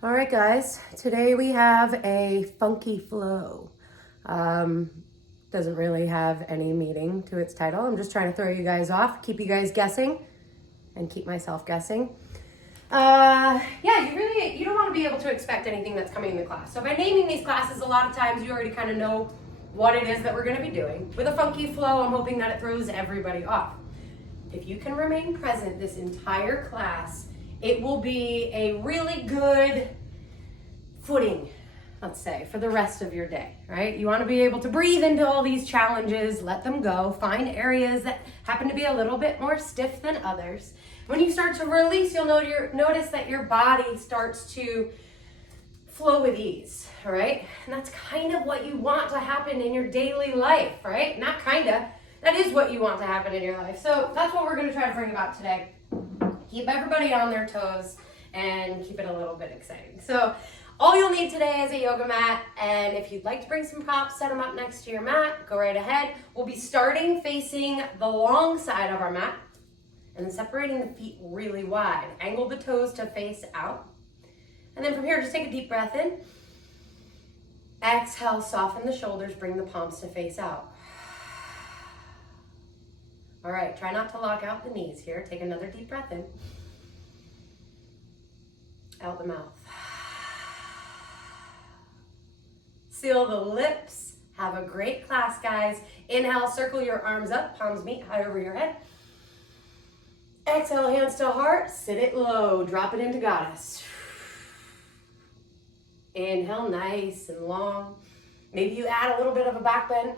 All right, guys, today we have a funky flow. Doesn't really have any meaning to its title. I'm just trying to throw you guys off, keep you guys guessing, and keep myself guessing. You don't want to be able to expect anything that's coming in the class. So by naming these classes, a lot of times you already kind of know what it is that we're going to be doing. With a funky flow, I'm hoping that it throws everybody off. If you can remain present this entire class, it will be a really good footing, let's say, for the rest of your day, right? You want to be able to breathe into all these challenges, let them go, find areas that happen to be a little bit more stiff than others. When you start to release, you'll notice that your body starts to flow with ease, all right? And that's kind of what you want to happen in your daily life, right? Not kinda, that is what you want to happen in your life. So that's what we're gonna try to bring about today. Keep everybody on their toes and keep it a little bit exciting. So all you'll need today is a yoga mat, and if you'd like to bring some props, set them up next to your mat, go right ahead. We'll be starting facing the long side of our mat and then separating the feet really wide. Angle the toes to face out. And then from here, just take a deep breath in. Exhale, soften the shoulders, bring the palms to face out. All right, try not to lock out the knees here. Take another deep breath in. Out the mouth. Seal the lips. Have a great class, guys. Inhale, circle your arms up, palms meet high over your head. Exhale, hands to heart, sit it low, drop it into goddess. Inhale, nice and long. Maybe you add a little bit of a back bend.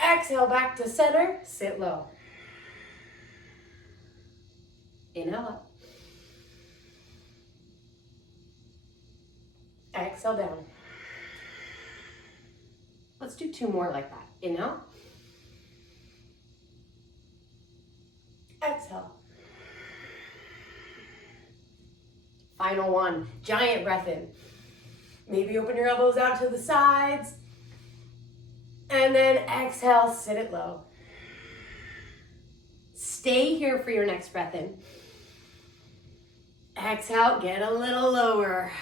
Exhale, back to center, sit low. Inhale up. Exhale down. Let's do two more like that. Inhale. Exhale. Final one, giant breath in. Maybe open your elbows out to the sides. And then exhale, sit it low. Stay here for your next breath in. Exhale, get a little lower.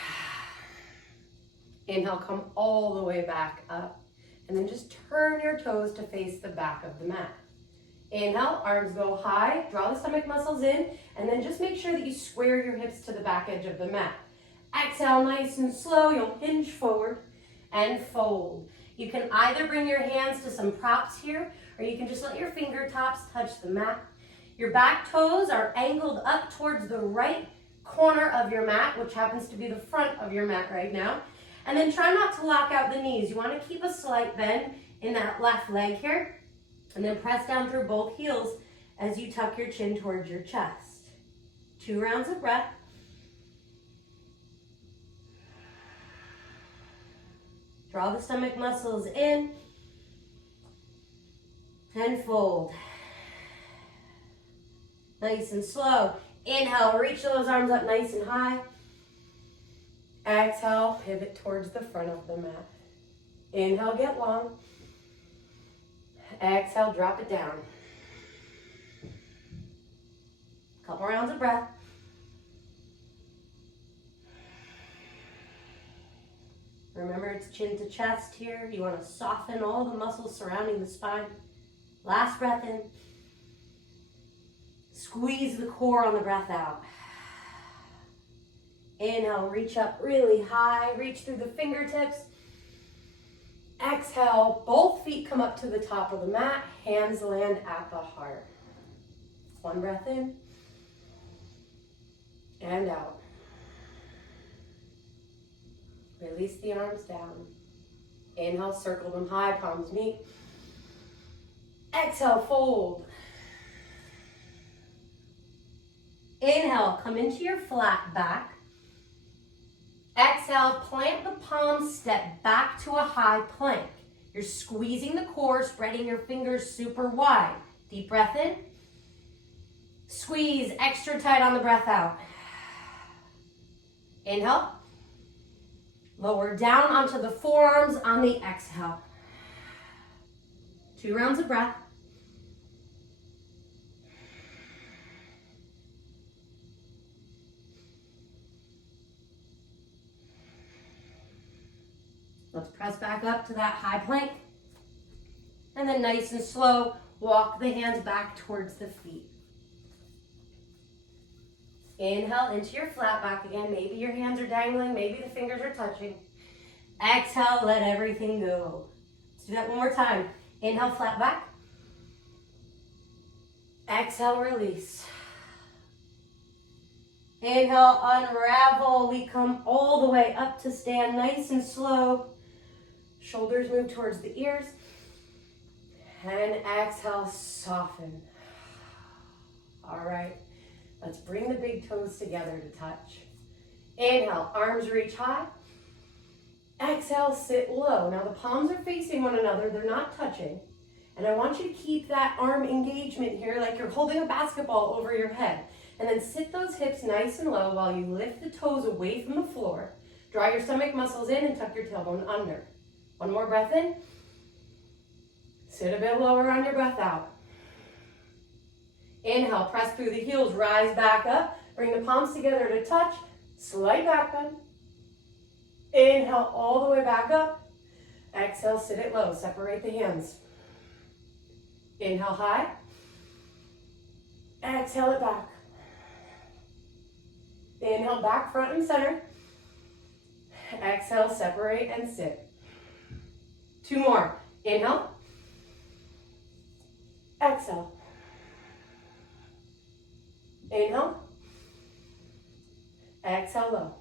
Inhale, come all the way back up. And then just turn your toes to face the back of the mat. Inhale, arms go high, draw the stomach muscles in, and then just make sure that you square your hips to the back edge of the mat. Exhale, nice and slow, you'll hinge forward and fold. You can either bring your hands to some props here, or you can just let your fingertips touch the mat. Your back toes are angled up towards the right corner of your mat, which happens to be the front of your mat right now. And then try not to lock out the knees. You want to keep a slight bend in that left leg here. And then press down through both heels as you tuck your chin towards your chest. 2 rounds of breath. Draw the stomach muscles in and fold. Nice and slow. Inhale, reach those arms up nice and high. Exhale, pivot towards the front of the mat. Inhale, get long. Exhale, drop it down. Couple rounds of breath. Remember, it's chin to chest here. You want to soften all the muscles surrounding the spine. Last breath in. Squeeze the core on the breath out. Inhale, reach up really high. Reach through the fingertips. Exhale, both feet come up to the top of the mat. Hands land at the heart. 1 breath in. And out. Release the arms down. Inhale, circle them high, palms meet. Exhale, fold. Inhale, come into your flat back. Exhale, plant the palms, step back to a high plank. You're squeezing the core, spreading your fingers super wide. Deep breath in. Squeeze extra tight on the breath out. Inhale. Lower down onto the forearms on the exhale. 2 rounds of breath. Let's press back up to that high plank. And then nice and slow, walk the hands back towards the feet. Inhale into your flat back again. Maybe your hands are dangling, maybe the fingers are touching. Exhale, let everything go. Let's do that one more time. Inhale, flat back. Exhale, release. Inhale, unravel. We come all the way up to stand, nice and slow. Shoulders move towards the ears. And exhale, soften. All right, let's bring the big toes together to touch. Inhale, arms reach high. Exhale, sit low. Now the palms are facing one another, they're not touching. And I want you to keep that arm engagement here like you're holding a basketball over your head. And then sit those hips nice and low while you lift the toes away from the floor. Draw your stomach muscles in and tuck your tailbone under. One more breath in. Sit a bit lower on your breath out. Inhale, press through the heels, rise back up. Bring the palms together to touch. Slight back bend. Inhale, all the way back up. Exhale, sit it low. Separate the hands. Inhale, high. Exhale it back. Inhale, back, front, and center. Exhale, separate, and sit. Two more. Inhale. Exhale. Inhale. Exhale, low.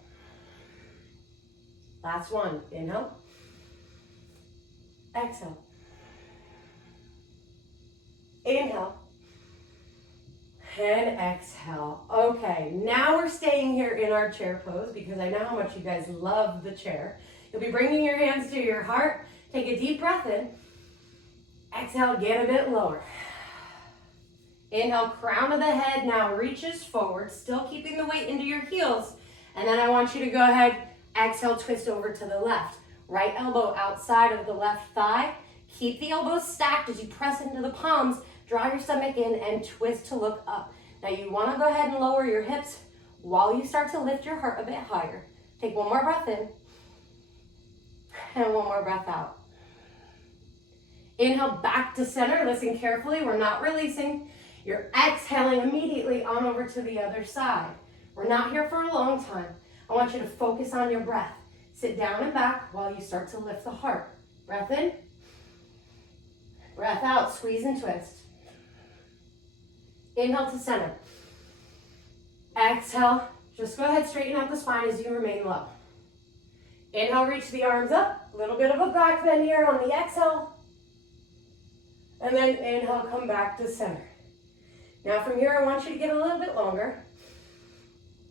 Last one. Inhale. Exhale. Inhale. And exhale. Okay, now we're staying here in our chair pose because I know how much you guys love the chair. You'll be bringing your hands to your heart. Take a deep breath in. Exhale, get a bit lower. Inhale, crown of the head now reaches forward, still keeping the weight into your heels. And then I want you to go ahead, exhale, twist over to the left. Right elbow outside of the left thigh. Keep the elbows stacked as you press into the palms. Draw your stomach in and twist to look up. Now you want to go ahead and lower your hips while you start to lift your heart a bit higher. Take one more breath in and one more breath out. Inhale back to center. Listen carefully. We're not releasing. You're exhaling immediately on over to the other side. We're not here for a long time. I want you to focus on your breath. Sit down and back while you start to lift the heart. Breath in. Breath out. Squeeze and twist. Inhale to center. Exhale. Just go ahead, straighten out the spine as you remain low. Inhale, reach the arms up. A little bit of a back bend here on the exhale. And then inhale, come back to center. Now from here, I want you to get a little bit longer.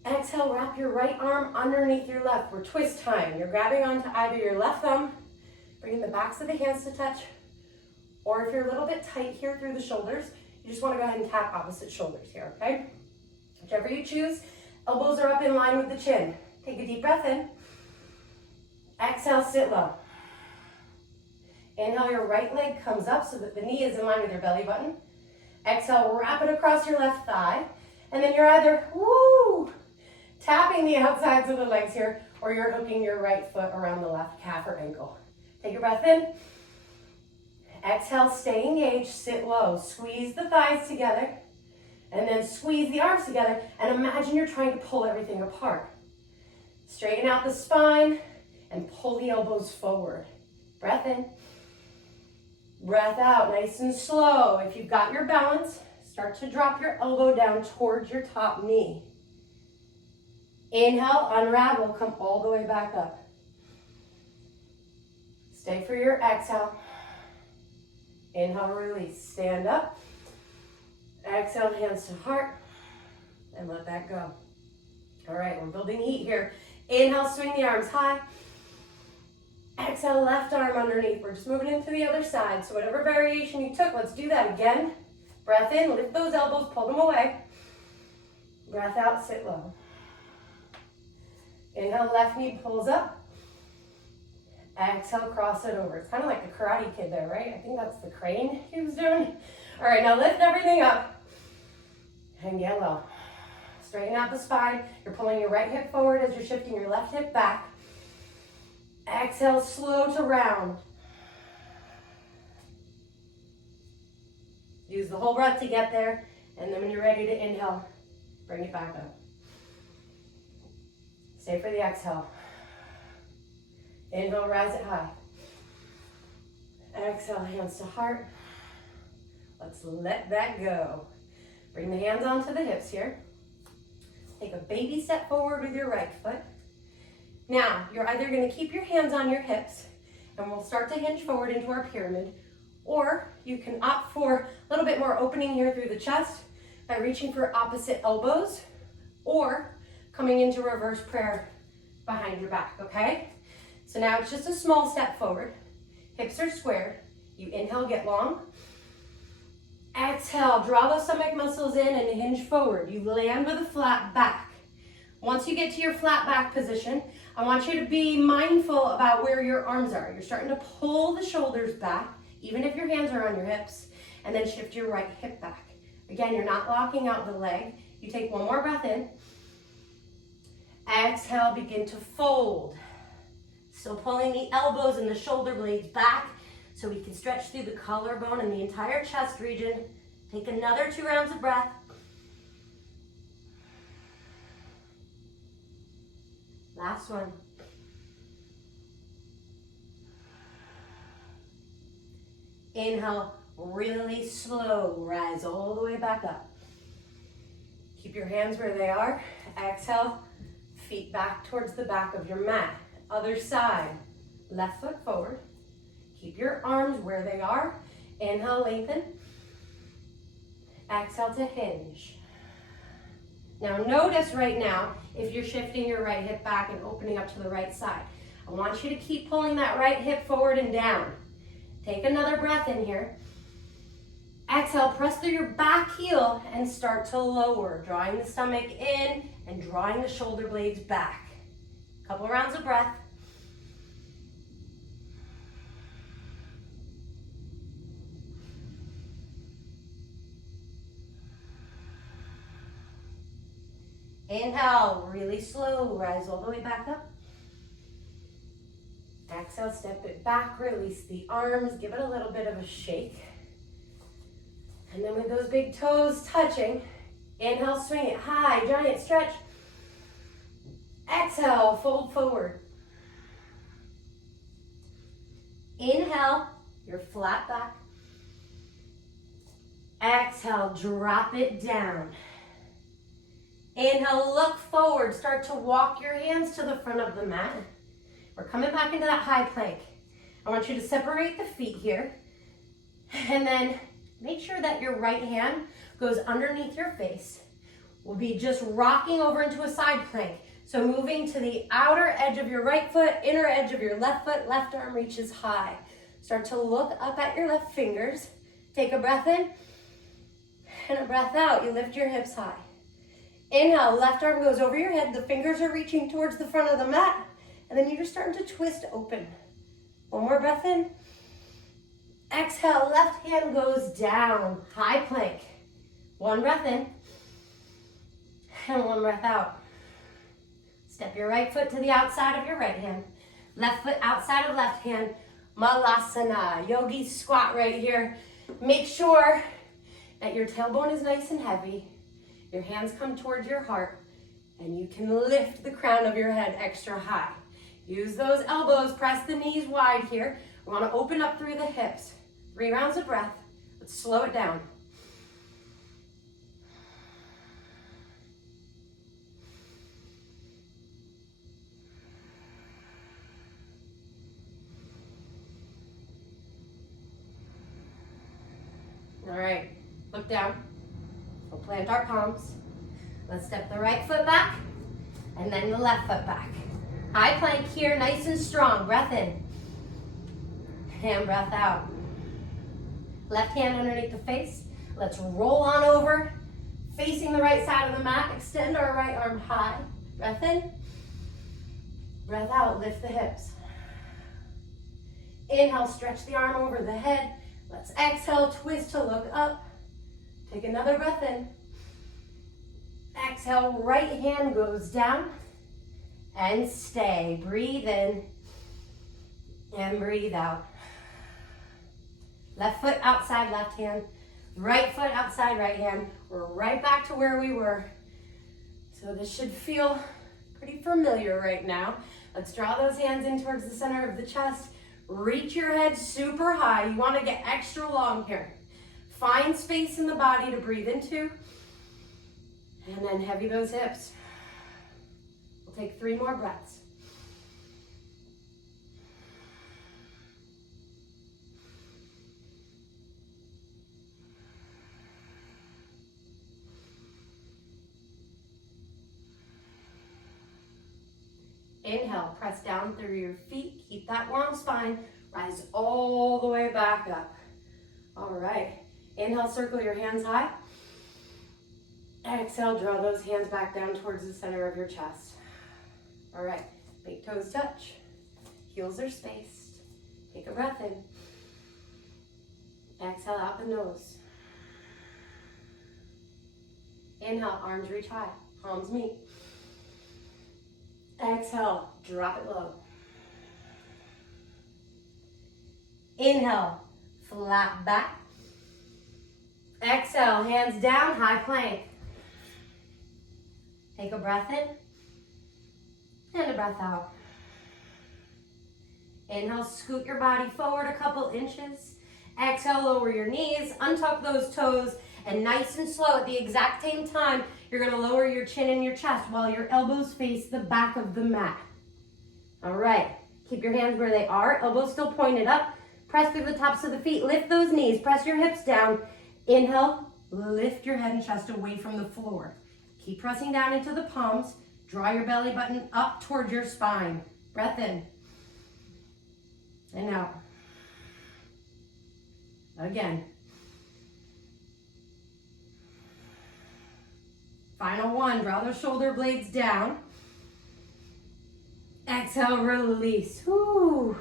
Exhale, wrap your right arm underneath your left. We're twist time. You're grabbing onto either your left thumb, bringing the backs of the hands to touch, or if you're a little bit tight here through the shoulders, you just want to go ahead and tap opposite shoulders here, okay? Whichever you choose, elbows are up in line with the chin. Take a deep breath in. Exhale, sit low. Inhale, your right leg comes up so that the knee is in line with your belly button. Exhale, wrap it across your left thigh. And then you're either, tapping the outsides of the legs here, or you're hooking your right foot around the left calf or ankle. Take a breath in. Exhale, stay engaged, sit low. Squeeze the thighs together, and then squeeze the arms together, and imagine you're trying to pull everything apart. Straighten out the spine, and pull the elbows forward. Breath in. Breath out, nice and slow. If you've got your balance, start to drop your elbow down towards your top knee. Inhale, unravel, come all the way back up. Stay for your exhale. Inhale, release, stand up. Exhale, hands to heart, and let that go. All right, we're building heat here. Inhale, swing the arms high. Exhale, left arm underneath. We're just moving into the other side. So whatever variation you took, let's do that again. Breath in, lift those elbows, pull them away. Breath out, sit low. Inhale, left knee pulls up. Exhale, cross it over. It's kind of like the Karate Kid there, right? I think that's the crane he was doing. All right, now lift everything up and get low. Straighten out the spine. You're pulling your right hip forward as you're shifting your left hip back. Exhale, slow to round. Use the whole breath to get there, and then when you're ready to inhale, bring it back up. Stay for the exhale. Inhale, rise it high. Exhale, hands to heart. Let's let that go. Bring the hands onto the hips here. Take a baby step forward with your right foot. Now, you're either going to keep your hands on your hips, and we'll start to hinge forward into our pyramid, or you can opt for a little bit more opening here through the chest by reaching for opposite elbows, or coming into reverse prayer behind your back, okay? So now it's just a small step forward. Hips are squared. You inhale, get long. Exhale, draw those stomach muscles in and hinge forward. You land with a flat back. Once you get to your flat back position, I want you to be mindful about where your arms are. You're starting to pull the shoulders back, even if your hands are on your hips, and then shift your right hip back. Again, you're not locking out the leg. You take one more breath in. Exhale, begin to fold. Still pulling the elbows and the shoulder blades back so we can stretch through the collarbone and the entire chest region. Take another 2 rounds of breath. Last one. Inhale, really slow, rise all the way back up. Keep your hands where they are. Exhale, feet back towards the back of your mat. Other side, left foot forward. Keep your arms where they are. Inhale, lengthen. Exhale to hinge. Now notice right now, if you're shifting your right hip back and opening up to the right side, I want you to keep pulling that right hip forward and down. Take another breath in here. Exhale, press through your back heel and start to lower, drawing the stomach in and drawing the shoulder blades back. Couple rounds of breath. Inhale, really slow, rise all the way back up. Exhale, step it back, release the arms, give it a little bit of a shake. And then with those big toes touching, inhale, swing it high, giant stretch. Exhale, fold forward. Inhale, your flat back. Exhale, drop it down. Inhale, look forward. Start to walk your hands to the front of the mat. We're coming back into that high plank. I want you to separate the feet here. And then make sure that your right hand goes underneath your face. We'll be just rocking over into a side plank. So moving to the outer edge of your right foot, inner edge of your left foot, left arm reaches high. Start to look up at your left fingers. Take a breath in and a breath out. You lift your hips high. Inhale, left arm goes over your head. The fingers are reaching towards the front of the mat. And then you're just starting to twist open. One more breath in. Exhale, left hand goes down, high plank. One breath in and one breath out. Step your right foot to the outside of your right hand. Left foot outside of left hand. Malasana, yogi squat right here. Make sure that your tailbone is nice and heavy. Your hands come towards your heart and you can lift the crown of your head extra high. Use those elbows, press the knees wide here. We want to open up through the hips. 3 rounds of breath. Let's slow it down. All right, look down. We'll plant our palms. Let's step the right foot back and then the left foot back. High plank here, nice and strong. Breath in and breath out. Left hand underneath the face. Let's roll on over, facing the right side of the mat. Extend our right arm high. Breath in, breath out, lift the hips. Inhale, stretch the arm over the head. Let's exhale, twist to look up. Take another breath in. Exhale, right hand goes down and stay. Breathe in And breathe out. Left foot outside left hand. Right foot outside right hand. We're right back to where we were. So this should feel pretty familiar right now. Let's draw those hands in towards the center of the chest. Reach your head super high. You want to get extra long here. Find space in the body to breathe into. And then heavy those hips. We'll take 3 more breaths. Inhale, press down through your feet. Keep that long spine. Rise all the way back up. All right. Inhale, circle your hands high. Exhale, draw those hands back down towards the center of your chest. All right. Big toes touch. Heels are spaced. Take a breath in. Exhale out the nose. Inhale, arms reach high. Palms meet. Exhale, drop it low. Inhale, flat back. Exhale, hands down, high plank. Take a breath in and a breath out. Inhale, scoot your body forward a couple inches. Exhale, lower your knees, untuck those toes, and nice and slow at the exact same time, you're gonna lower your chin and your chest while your elbows face the back of the mat. All right, keep your hands where they are, elbows still pointed up. Press through the tops of the feet, lift those knees, press your hips down. Inhale, lift your head and chest away from the floor. Keep pressing down into the palms. Draw your belly button up towards your spine. Breath in and out. Again. Final one, draw those shoulder blades down. Exhale, release. Whew.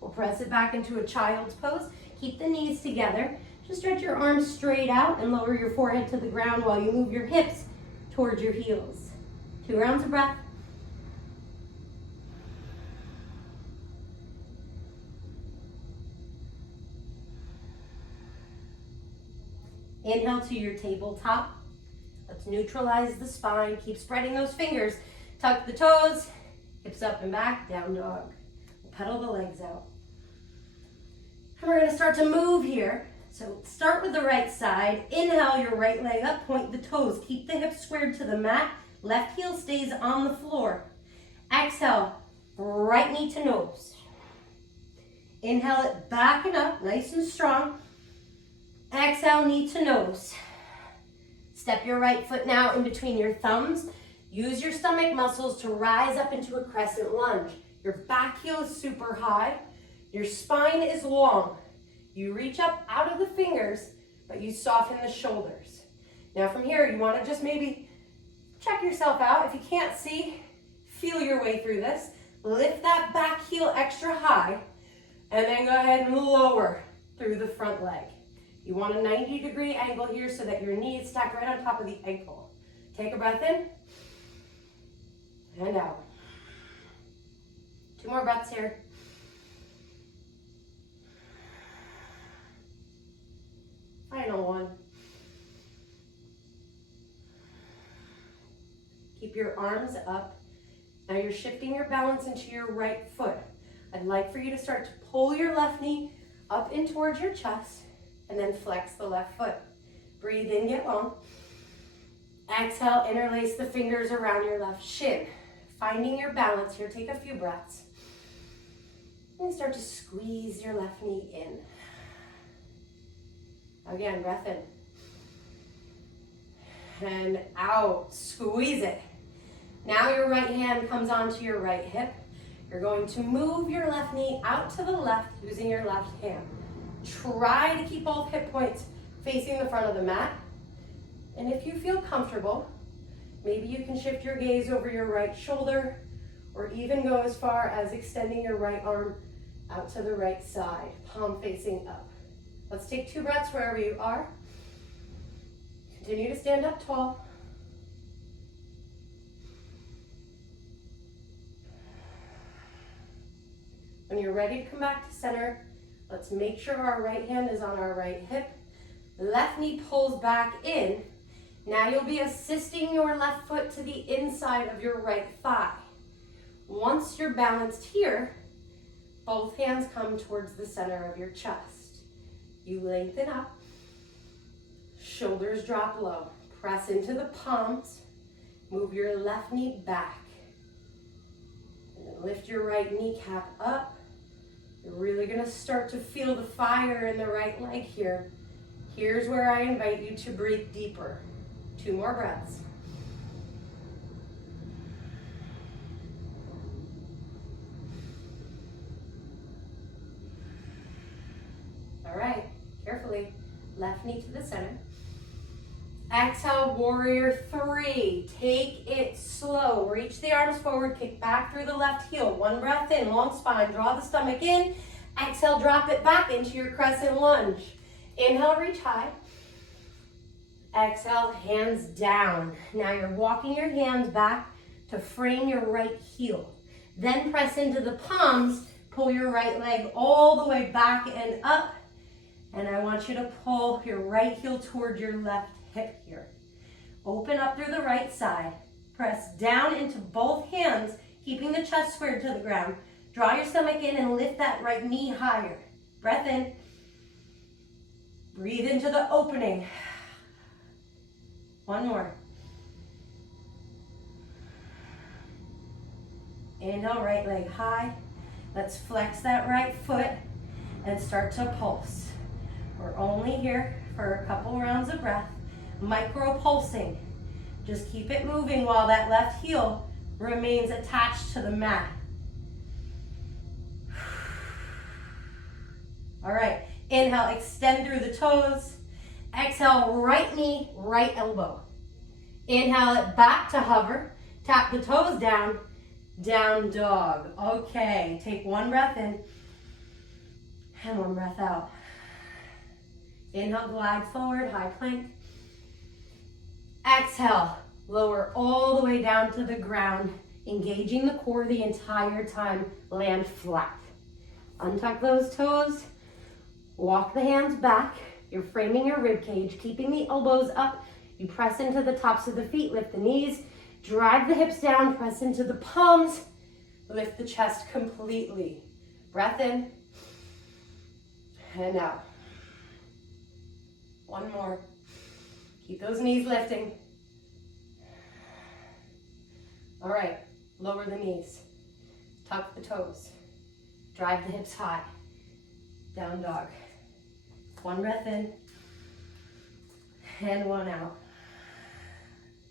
We'll press it back into a child's pose. Keep the knees together. Just stretch your arms straight out and lower your forehead to the ground while you move your hips towards your heels. 2 rounds of breath. Inhale to your tabletop. Let's neutralize the spine. Keep spreading those fingers. Tuck the toes, hips up and back, down dog. Pedal the legs out. And we're gonna start to move here. So start with the right side. Inhale your right leg up, point the toes. Keep the hips squared to the mat. Left heel stays on the floor. Exhale, right knee to nose. Inhale it back and up, nice and strong. Exhale, knee to nose. Step your right foot now in between your thumbs. Use your stomach muscles to rise up into a crescent lunge. Your back heel is super high. Your spine is long. You reach up out of the fingers, but you soften the shoulders. Now from here, you want to just maybe check yourself out. If you can't see, feel your way through this. Lift that back heel extra high, and then go ahead and lower through the front leg. You want a 90-degree angle here so that your knee is stacked right on top of the ankle. Take a breath in and out. 2 more breaths here. Final one. Keep your arms up. Now you're shifting your balance into your right foot. I'd like for you to start to pull your left knee up in towards your chest and then flex the left foot. Breathe in, get long. Exhale, interlace the fingers around your left shin. Finding your balance here, take a few breaths. And start to squeeze your left knee in. Again, breath in. And out, squeeze it. Now your right hand comes onto your right hip. You're going to move your left knee out to the left using your left hand. Try to keep both hip points facing the front of the mat. And if you feel comfortable, maybe you can shift your gaze over your right shoulder or even go as far as extending your right arm out to the right side, palm facing up. Let's take 2 breaths wherever you are. Continue to stand up tall. When When you're ready to come back to center, let's make sure our right hand is on our right hip. Left knee pulls back in. Now you'll be assisting your left foot to the inside of your right thigh. Once you're balanced here, both hands come towards the center of your chest. You lengthen up, shoulders drop low. Press into the palms, move your left knee back. And then lift your right kneecap up. You're really gonna start to feel the fire in the right leg here. Here's where I invite you to breathe deeper. 2 more breaths. All right, carefully, left knee to the center. Exhale, warrior 3. Take it slow. Reach the arms forward, kick back through the left heel. 1 breath in, long spine, draw the stomach in. Exhale, drop it back into your crescent lunge. Inhale, reach high. Exhale, hands down. Now you're walking your hands back to frame your right heel. Then press into the palms, pull your right leg all the way back and up. And I want you to pull your right heel toward your left hip here. Open up through the right side. Press down into both hands, keeping the chest squared to the ground. Draw your stomach in and lift that right knee higher. Breath in. Breathe into the opening. 1 more. Inhale, right leg high. Let's flex that right foot and start to pulse. We're only here for a couple rounds of breath. Micro pulsing. Just keep it moving while that left heel remains attached to the mat. All right, inhale, extend through the toes. Exhale, right knee, right elbow. Inhale it back to hover. Tap the toes down, down dog. Okay, take 1 breath in and 1 breath out. Inhale, glide forward, high plank. Exhale, lower all the way down to the ground, engaging the core the entire time, land flat. Untuck those toes, walk the hands back. You're framing your rib cage, keeping the elbows up. You press into the tops of the feet, lift the knees, drive the hips down, press into the palms, lift the chest completely. Breath in and out. 1 more. Keep those knees lifting. All right, lower the knees, tuck the toes, drive the hips high, down dog. 1 breath in and 1 out.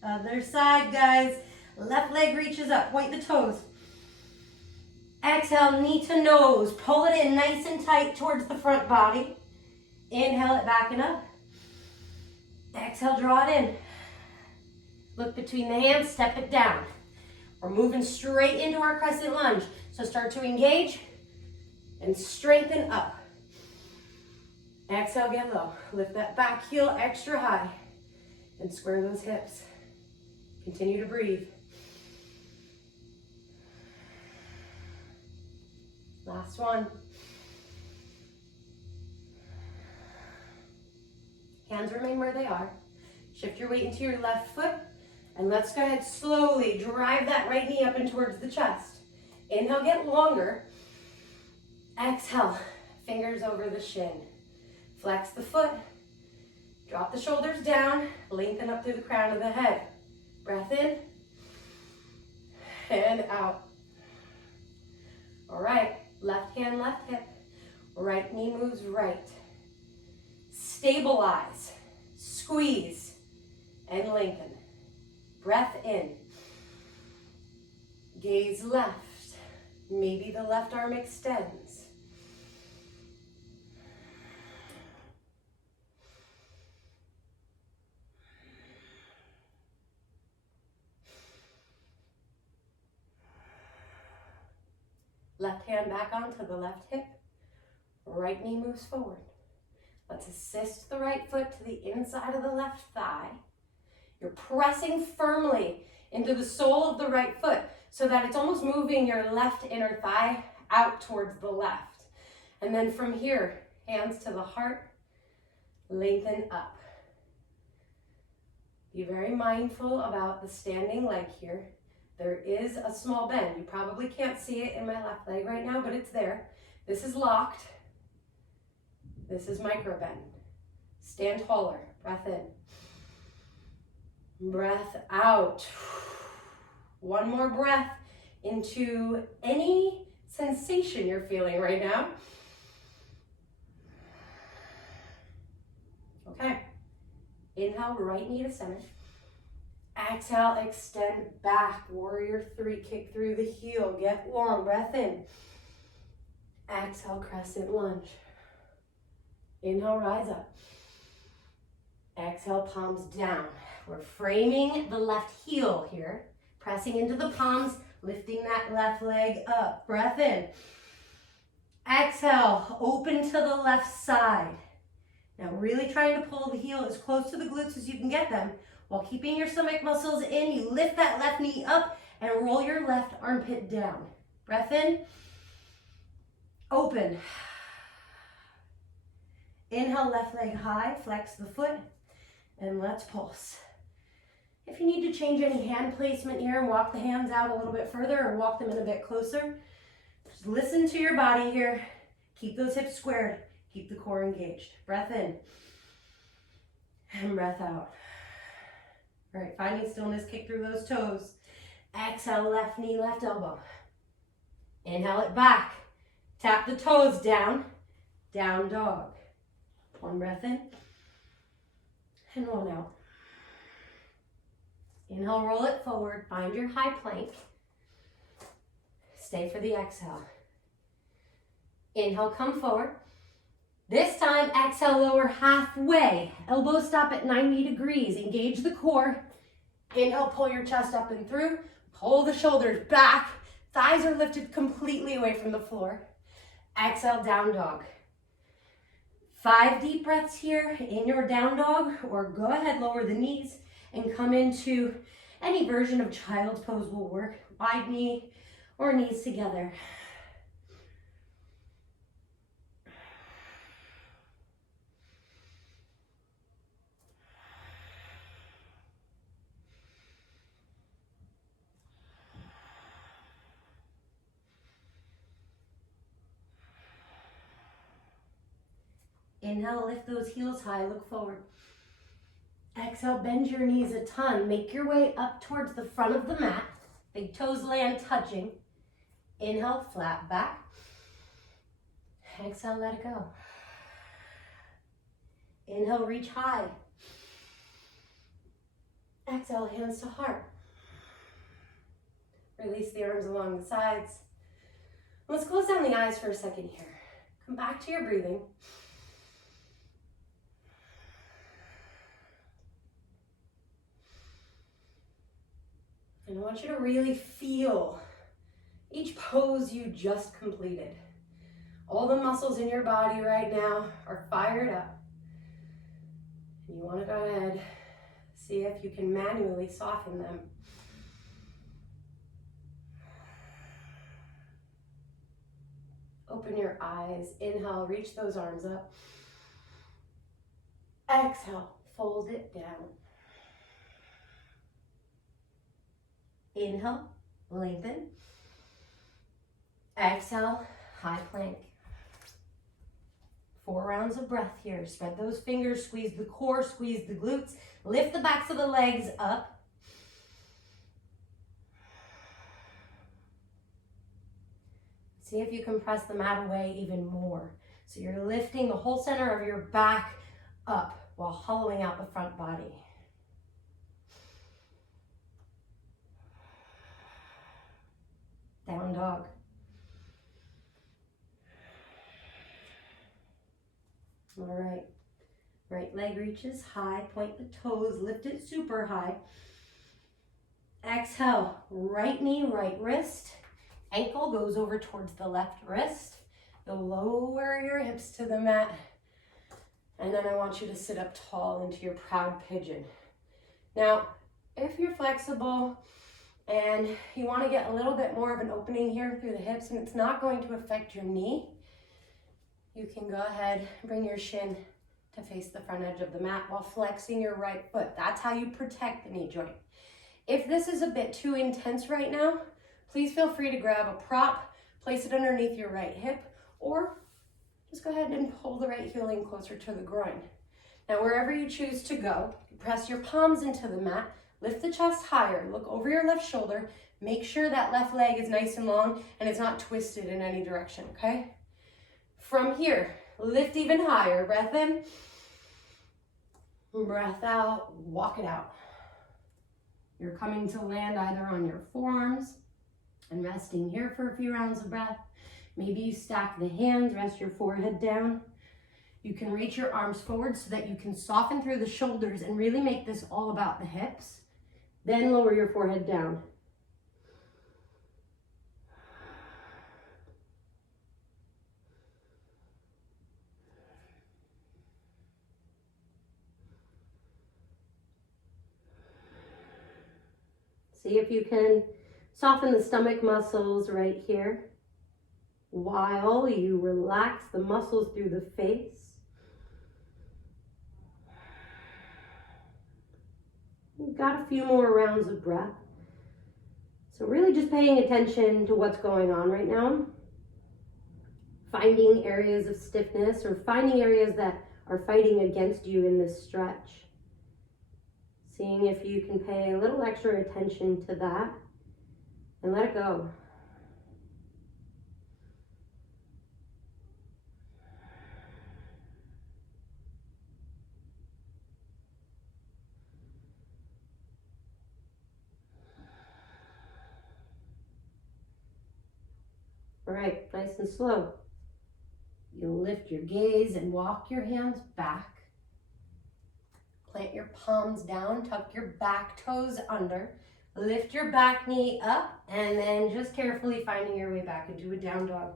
Other side, guys. Left leg reaches up, point the toes. Exhale, knee to nose. Pull it in nice and tight towards the front body. Inhale it back and up. Exhale, draw it in. Look between the hands, step it down. We're moving straight into our crescent lunge. So start to engage and strengthen up. Exhale, get low. Lift that back heel extra high and square those hips. Continue to breathe. Last one. Hands remain where they are. Shift your weight into your left foot, and let's go ahead slowly drive that right knee up and towards the chest. Inhale, get longer. Exhale, fingers over the shin. Flex the foot, drop the shoulders down, lengthen up through the crown of the head. Breath in and out. All right, left hand, left hip, right knee moves right. Stabilize, squeeze, and lengthen. Breath in. Gaze left. Maybe the left arm extends. Left hand back onto the left hip. Right knee moves forward. Let's assist the right foot to the inside of the left thigh. You're pressing firmly into the sole of the right foot so that it's almost moving your left inner thigh out towards the left. And then from here, hands to the heart, lengthen up. Be very mindful about the standing leg here. There is a small bend. You probably can't see it in my left leg right now, but it's there. This is locked. This is micro bend. Stand taller. Breath in. Breath out. One more breath into any sensation you're feeling right now. Okay. Inhale, right knee to center. Exhale, extend back. Warrior 3, kick through the heel. Get warm, breath in. Exhale, crescent lunge. Inhale, rise up. Exhale, palms down. We're framing the left heel here. Pressing into the palms, lifting that left leg up. Breath in. Exhale, open to the left side. Now really trying to pull the heel as close to the glutes as you can get them. While keeping your stomach muscles in, you lift that left knee up and roll your left armpit down. Breath in. Open. Inhale, left leg high, flex the foot, and let's pulse. If you need to change any hand placement here and walk the hands out a little bit further or walk them in a bit closer, just listen to your body here. Keep those hips squared. Keep the core engaged. Breath in and breath out. All right, finding stillness, kick through those toes. Exhale, left knee, left elbow. Inhale it back. Tap the toes down. Down dog. One breath in and one out. Inhale, roll it forward. Find your high plank. Stay for the exhale. Inhale, come forward. This time, exhale, lower halfway. Elbows stop at 90 degrees. Engage the core. Inhale, pull your chest up and through. Pull the shoulders back. Thighs are lifted completely away from the floor. Exhale, down dog. 5 deep breaths here in your down dog, or go ahead, lower the knees and come into any version of child's pose will work. Wide knee or knees together. Inhale, lift those heels high, look forward. Exhale, bend your knees a ton. Make your way up towards the front of the mat. Big toes land touching. Inhale, flat back. Exhale, let it go. Inhale, reach high. Exhale, hands to heart. Release the arms along the sides. Let's close down the eyes for a second here. Come back to your breathing. And I want you to really feel each pose you just completed. All the muscles in your body right now are fired up. And you want to go ahead, see if you can manually soften them. Open your eyes. Inhale, reach those arms up. Exhale, fold it down. Inhale, lengthen. Exhale, high plank. 4 rounds of breath here. Spread those fingers, squeeze the core, squeeze the glutes. Lift the backs of the legs up. See if you can press the mat away even more. So you're lifting the whole center of your back up while hollowing out the front body. Down dog. All right. Right leg reaches high, point the toes, lift it super high. Exhale, right knee, right wrist. Ankle goes over towards the left wrist. You'll lower your hips to the mat. And then I want you to sit up tall into your proud pigeon. Now, if you're flexible And you want to get a little bit more of an opening here through the hips, and it's not going to affect your knee. You can go ahead, bring your shin to face the front edge of the mat while flexing your right foot. That's how you protect the knee joint. If this is a bit too intense right now, please feel free to grab a prop, place it underneath your right hip, or just go ahead and pull the right heel in closer to the groin. Now, wherever you choose to go, press your palms into the mat, lift the chest higher, look over your left shoulder, make sure that left leg is nice and long and it's not twisted in any direction, okay? From here, lift even higher, breath in, breath out, walk it out. You're coming to land either on your forearms and resting here for a few rounds of breath. Maybe you stack the hands, rest your forehead down. You can reach your arms forward so that you can soften through the shoulders and really make this all about the hips. Then lower your forehead down. See if you can soften the stomach muscles right here while you relax the muscles through the face. You've got a few more rounds of breath. So really just paying attention to what's going on right now. Finding areas of stiffness or finding areas that are fighting against you in this stretch. Seeing if you can pay a little extra attention to that and let it go. All right, nice and slow. You'll lift your gaze and walk your hands back. Plant your palms down, tuck your back toes under, lift your back knee up, and then just carefully finding your way back into a down dog.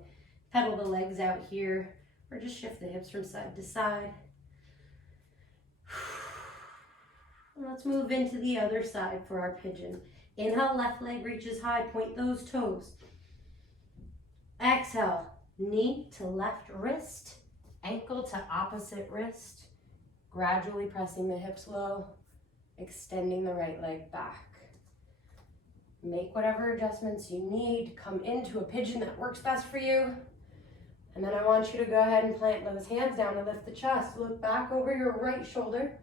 Pedal the legs out here, or just shift the hips from side to side. Let's move into the other side for our pigeon. Inhale, left leg reaches high, point those toes. Exhale, knee to left wrist, ankle to opposite wrist. Gradually pressing the hips low, extending the right leg back. Make whatever adjustments you need. Come into a pigeon that works best for you. And then I want you to go ahead and plant those hands down to lift the chest. Look back over your right shoulder.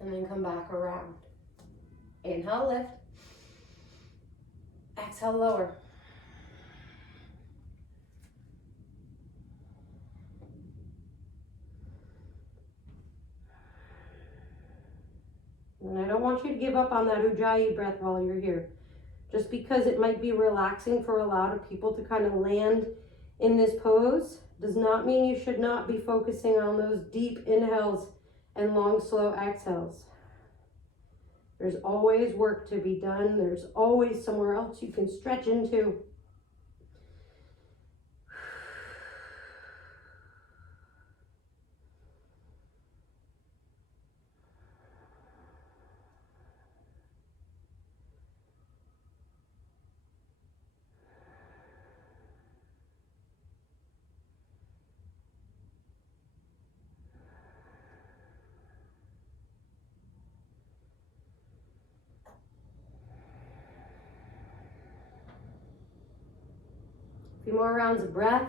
And then come back around. Inhale, lift. Exhale, lower. And I don't want you to give up on that Ujjayi breath while you're here. Just because it might be relaxing for a lot of people to kind of land in this pose does not mean you should not be focusing on those deep inhales and long, slow exhales. There's always work to be done. There's always somewhere else you can stretch into. A few more rounds of breath.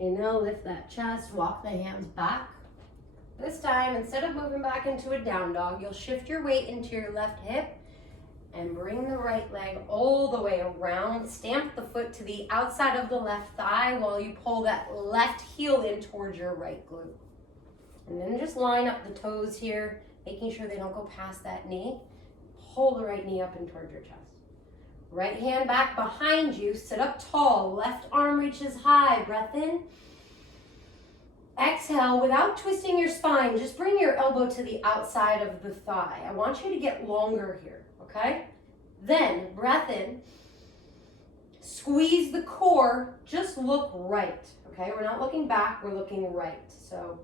Inhale, lift that chest, walk the hands back. This time, instead of moving back into a down dog, you'll shift your weight into your left hip and bring the right leg all the way around. Stamp the foot to the outside of the left thigh while you pull that left heel in towards your right glute. And then just line up the toes here, making sure they don't go past that knee. Pull the right knee up and towards your chest. Right hand back behind you, sit up tall, left arm reaches high, breath in. Exhale, without twisting your spine, just bring your elbow to the outside of the thigh. I want you to get longer here, okay? Then, breath in. Squeeze the core, just look right, okay? We're not looking back, we're looking right. So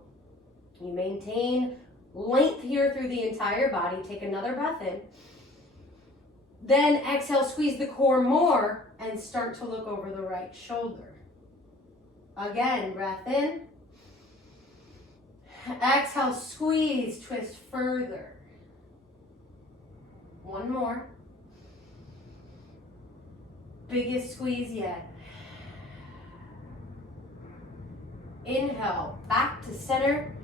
you maintain length here through the entire body. Take another breath in. Then exhale, squeeze the core more and start to look over the right shoulder. Again, breath in. Exhale, squeeze, twist further. One more. Biggest squeeze yet. Inhale, back to center.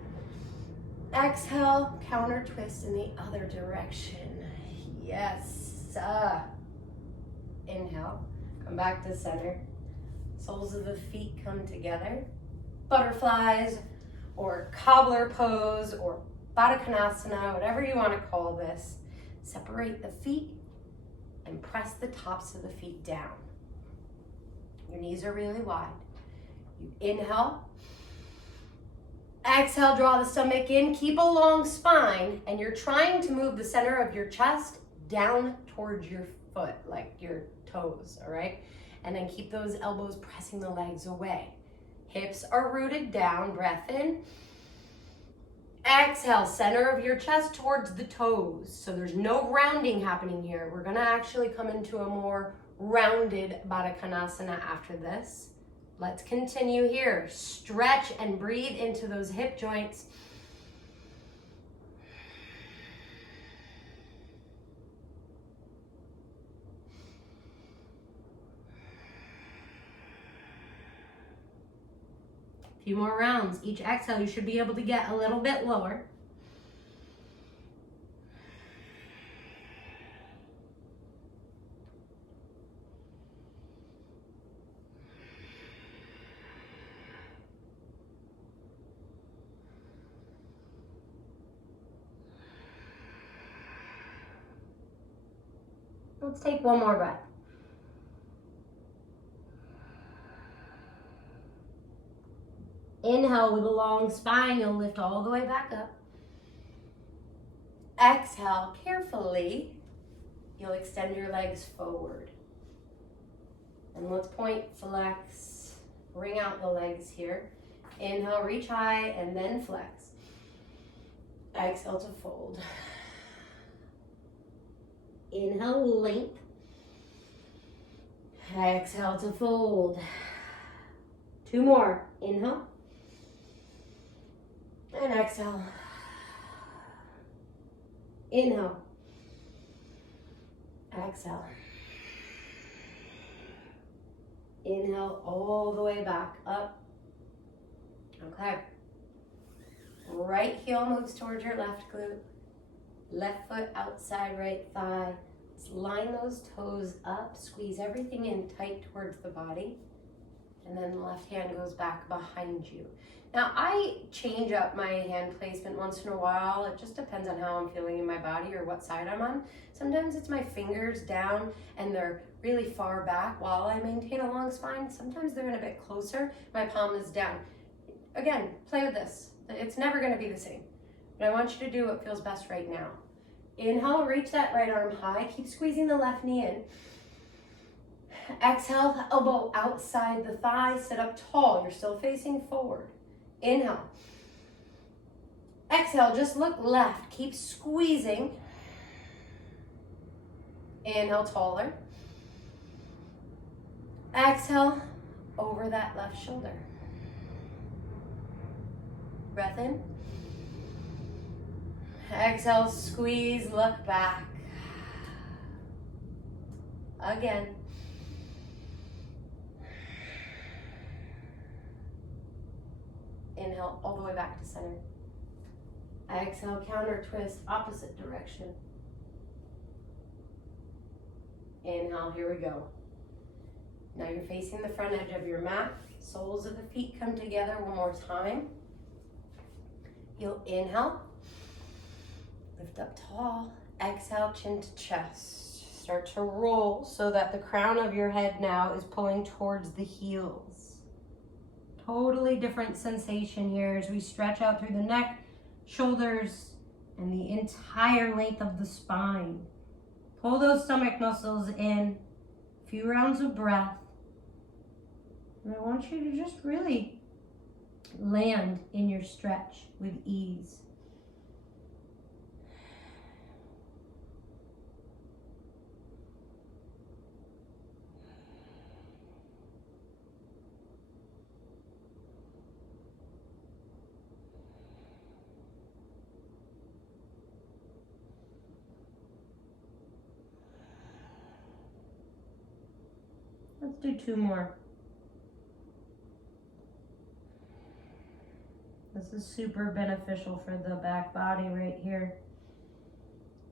Exhale, counter twist in the other direction. Yes. Inhale, come back to center. Soles of the feet come together. Butterflies or cobbler pose or Baddha Konasana, whatever you want to call this. Separate the feet and press the tops of the feet down. Your knees are really wide. You inhale. Exhale, draw the stomach in. Keep a long spine, and you're trying to move the center of your chest down towards your foot, like your toes, all right? And then keep those elbows pressing the legs away. Hips are rooted down. Breath in. Exhale, center of your chest towards the toes. So there's no rounding happening here. We're gonna actually come into a more rounded Baddha Konasana after this. Let's continue here. Stretch and breathe into those hip joints. A few more rounds. Each exhale, you should be able to get a little bit lower. Let's take one more breath. Inhale with a long spine, you'll lift all the way back up. Exhale carefully, you'll extend your legs forward. And let's point, flex, bring out the legs here. Inhale, reach high, and then flex. Exhale to fold. Inhale, length. Exhale to fold. Two more. Inhale. And exhale. Inhale. Exhale. Inhale all the way back up. Okay. Right heel moves towards your left glute. Left foot outside right thigh. Let's line those toes up. Squeeze everything in tight towards the body. And then the left hand goes back behind you. Now, I change up my hand placement once in a while. It just depends on how I'm feeling in my body or what side I'm on. Sometimes it's my fingers down and they're really far back while I maintain a long spine. Sometimes they're in a bit closer. My palm is down. Again, play with this. It's never going to be the same. But I want you to do what feels best right now. Inhale, reach that right arm high. Keep squeezing the left knee in. Exhale, elbow outside the thigh. Sit up tall. You're still facing forward. Inhale. Exhale, just look left. Keep squeezing. Inhale, taller. Exhale, over that left shoulder. Breath in. Exhale, squeeze, look back. Again. Inhale all the way back to center. Exhale, counter twist, opposite direction. Inhale, here we go. Now you're facing the front edge of your mat. Soles of the feet come together one more time. You'll inhale. Lift up tall. Exhale, chin to chest. Start to roll so that the crown of your head now is pulling towards the heels. Totally different sensation here as we stretch out through the neck, shoulders, and the entire length of the spine. Pull those stomach muscles in. A few rounds of breath. And I want you to just really land in your stretch with ease. Let's do 2 more. This is super beneficial for the back body right here.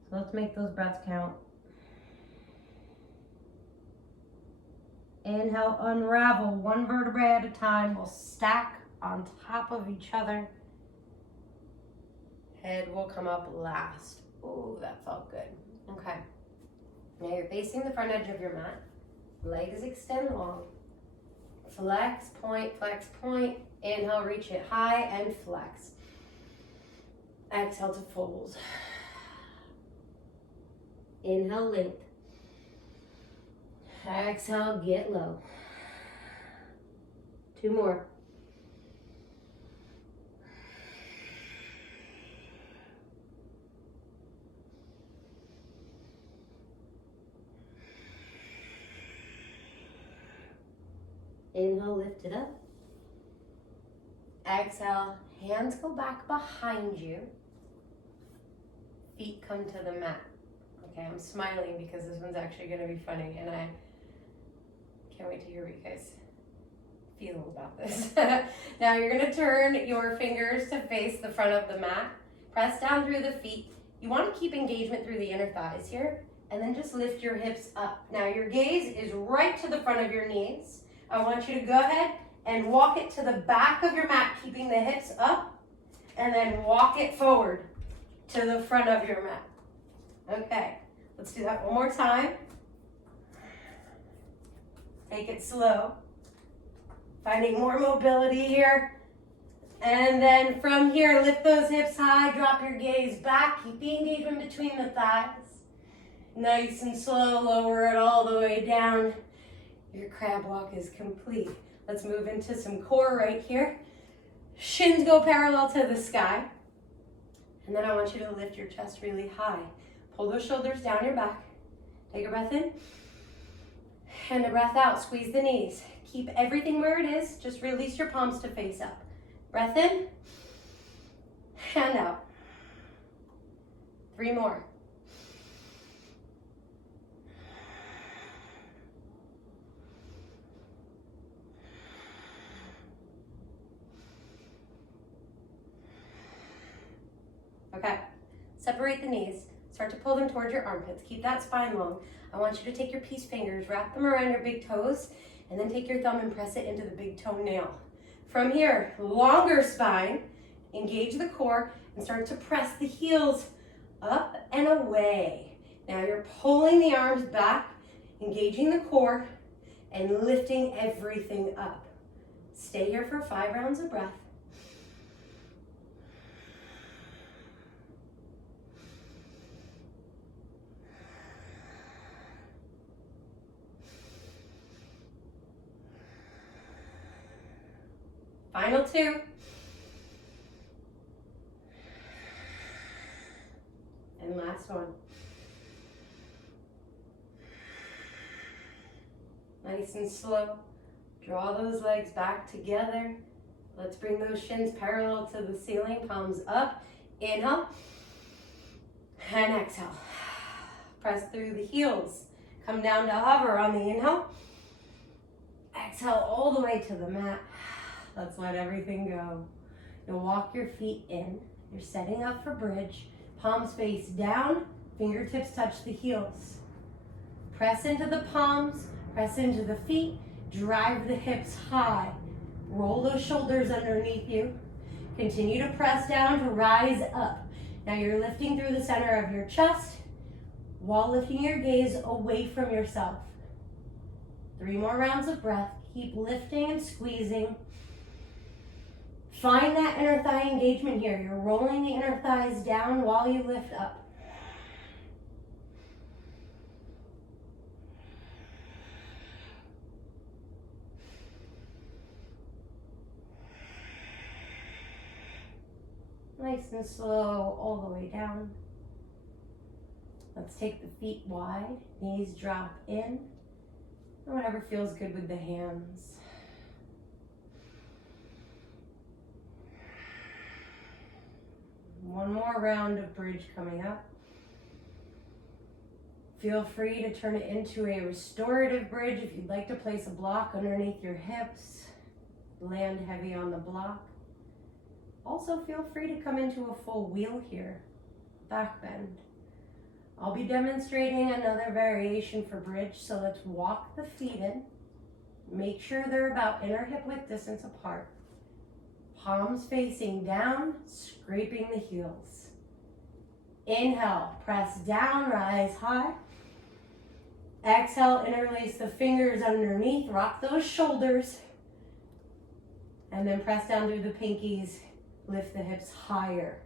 So let's make those breaths count. Inhale, unravel 1 vertebrae at a time. We'll stack on top of each other. Head will come up last. Ooh, that felt good. Okay. Now you're facing the front edge of your mat. Legs extend long. Flex, point, flex, point. Inhale, reach it high and flex. Exhale to fold. Inhale, length. Exhale, get low. 2 more. Inhale, lift it up. Exhale, hands go back behind you. Feet come to the mat. Okay, I'm smiling because this one's actually going to be funny, and I can't wait to hear what you guys feel about this. Now you're going to turn your fingers to face the front of the mat. Press down through the feet. You want to keep engagement through the inner thighs here, and then just lift your hips up. Now your gaze is right to the front of your knees. I want you to go ahead and walk it to the back of your mat, keeping the hips up, and then walk it forward to the front of your mat. Okay, let's do that one more time. Take it slow. Finding more mobility here. And then from here, lift those hips high, drop your gaze back, keep the engagement between the thighs. Nice and slow, lower it all the way down. Your crab walk is complete. Let's move into some core right here. Shins go parallel to the sky. And then I want you to lift your chest really high. Pull those shoulders down your back. Take a breath in. And a breath out. Squeeze the knees. Keep everything where it is. Just release your palms to face up. Breath in. And out. 3 more. Okay, separate the knees. Start to pull them towards your armpits. Keep that spine long. I want you to take your peace fingers, wrap them around your big toes, and then take your thumb and press it into the big toenail. From here, longer spine, engage the core, and start to press the heels up and away. Now you're pulling the arms back, engaging the core, and lifting everything up. Stay here for 5 rounds of breath. Final 2. And last one. Nice and slow. Draw those legs back together. Let's bring those shins parallel to the ceiling, palms up. Inhale. And exhale. Press through the heels. Come down to hover on the inhale. Exhale all the way to the mat. Let's let everything go. You'll walk your feet in. You're setting up for bridge. Palms face down, fingertips touch the heels. Press into the palms, press into the feet, drive the hips high. Roll those shoulders underneath you. Continue to press down to rise up. Now you're lifting through the center of your chest while lifting your gaze away from yourself. 3 more rounds of breath. Keep lifting and squeezing. Find that inner thigh engagement here. You're rolling the inner thighs down while you lift up. Nice and slow all the way down. Let's take the feet wide, knees drop in, and whatever feels good with the hands. One more round of bridge coming up. Feel free to turn it into a restorative bridge if you'd like to place a block underneath your hips. Land heavy on the block. Also feel free to come into a full wheel here, back bend. I'll be demonstrating another variation for bridge, so let's walk the feet in. Make sure they're about inner hip width distance apart. Palms facing down, scraping the heels. Inhale, press down, rise high. Exhale, interlace the fingers underneath, rock those shoulders. And then press down through the pinkies, lift the hips higher.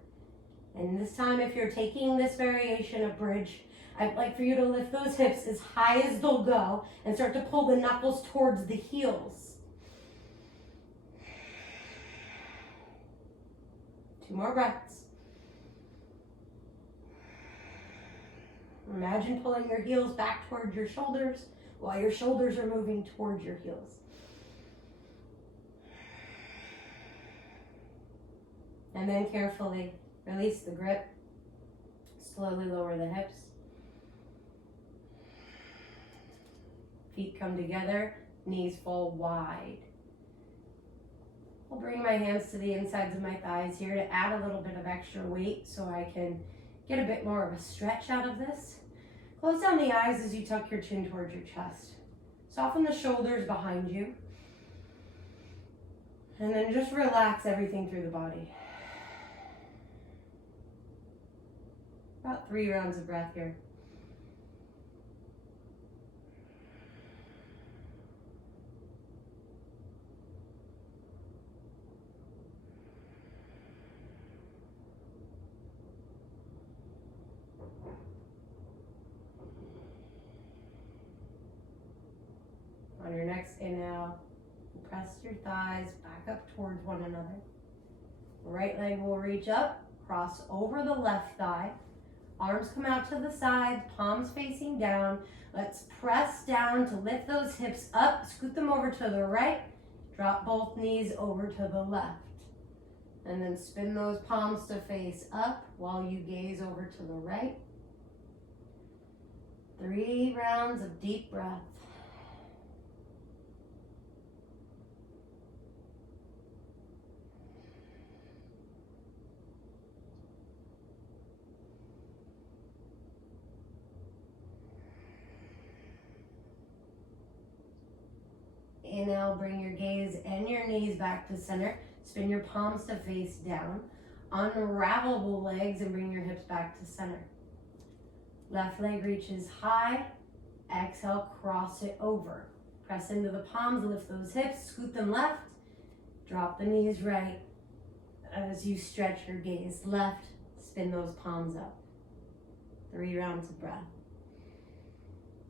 And this time, if you're taking this variation of bridge, I'd like for you to lift those hips as high as they'll go and start to pull the knuckles towards the heels. 2 more breaths. Imagine pulling your heels back towards your shoulders while your shoulders are moving towards your heels. And then carefully release the grip. Slowly lower the hips. Feet come together, knees fall wide. I'll bring my hands to the insides of my thighs here to add a little bit of extra weight so I can get a bit more of a stretch out of this. Close down the eyes as you tuck your chin towards your chest. Soften the shoulders behind you. And then just relax everything through the body. About 3 rounds of breath here. On your next inhale, press your thighs back up towards one another. Right leg will reach up, cross over the left thigh. Arms come out to the sides, palms facing down. Let's press down to lift those hips up, scoot them over to the right, drop both knees over to the left. And then spin those palms to face up while you gaze over to the right. 3 rounds of deep breath. Inhale, bring your gaze and your knees back to center. Spin your palms to face down. Unravel the legs and bring your hips back to center. Left leg reaches high. Exhale, cross it over. Press into the palms, lift those hips, scoot them left. Drop the knees right. As you stretch your gaze left, spin those palms up. 3 rounds of breath.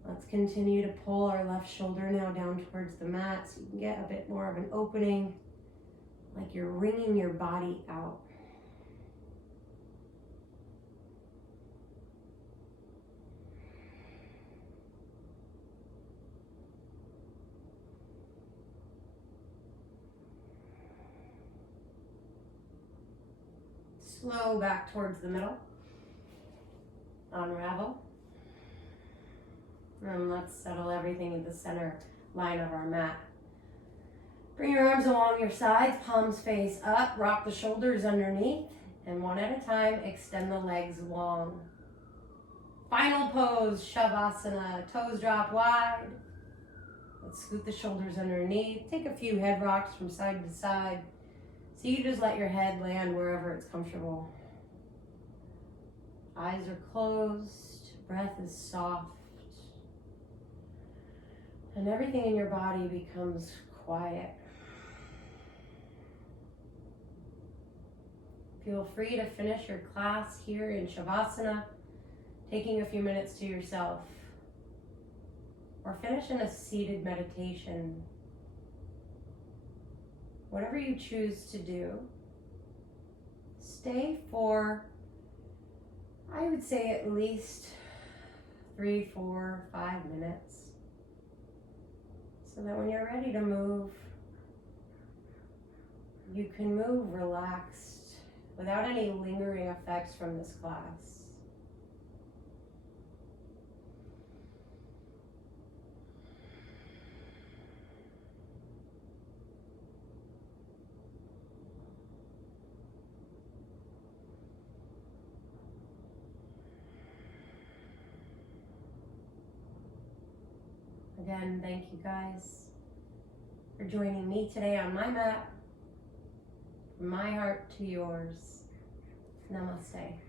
Let's continue to pull our left shoulder now down towards the mat so you can get a bit more of an opening, like you're wringing your body out. Slow back towards the middle. Unravel. And let's settle everything in the center line of our mat. Bring your arms along your sides, palms face up, rock the shoulders underneath, and one at a time, extend the legs long. Final pose, Shavasana, toes drop wide. Let's scoot the shoulders underneath. Take a few head rocks from side to side. So you just let your head land wherever it's comfortable. Eyes are closed, breath is soft. And everything in your body becomes quiet. Feel free to finish your class here in Shavasana, taking a few minutes to yourself, or finish in a seated meditation. Whatever you choose to do, stay for, I would say, at least 3, 4, 5 minutes, so that when you're ready to move, you can move relaxed without any lingering effects from this class. Again, thank you guys for joining me today on my mat, from my heart to yours. Namaste.